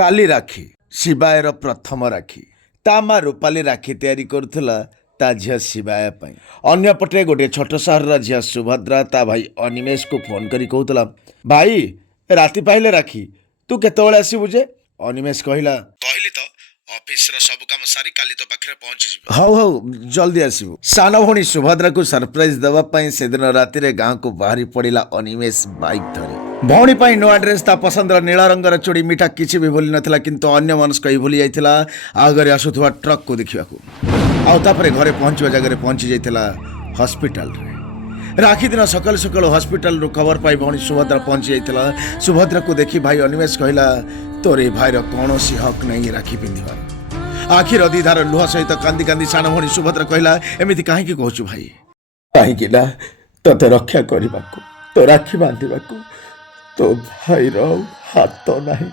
काली राखी शिवायर प्रथम राखी ता माँ रूपाली राखी तैयारी करुला ता झील शिवाय अंपटे गोटे छोट सहर झील सुभद्रा ता भाई अनिमेष को फोन करी कहूला भाई राति पाइले राखी तू केतବେଳେ आसबु जे अनिमेष कहला कहली तो ऑफिस रो सब काम सारी काली तो पाखरे पहुंची जिबो हौ हौ जल्दी आसबु सान भणी सुभद्रा को सरप्राइज देवा पई से दिन राति रे गांव को बाहरी पड़िला अनिमेष बाइक धरी भौणी पाई नुआ ड्रेस ता पसंदर नीला रंगर चूड़ी मिठा किछि भी भूली नथिला किंतु अन्य मनस कही भूली जाइथिला आगरे आसुथुवा ट्रक को देखिबाकू आउ तापरे घरे पहुंचवा जगह पहुंची जाइथिला हॉस्पिटल रे राखी दिन सकाल सकाल हॉस्पिटल रो खबर पाई भौणी सुभद्रा पहुंची जाइथिला सुभद्रा को देखि भाई अनिमेष कहला तोरे भाईर कौनसी हक नहीं राखी पिंधिबार आखिर दीधार लुह सहित कांदी कांदी साण भौणी सुभद्रा कहला एमिति काहेकि कहछु भाई काहेकि ना तते रक्षा करबाकू तो राखी बांधिबाकू तो भाईर हाथ नहीं।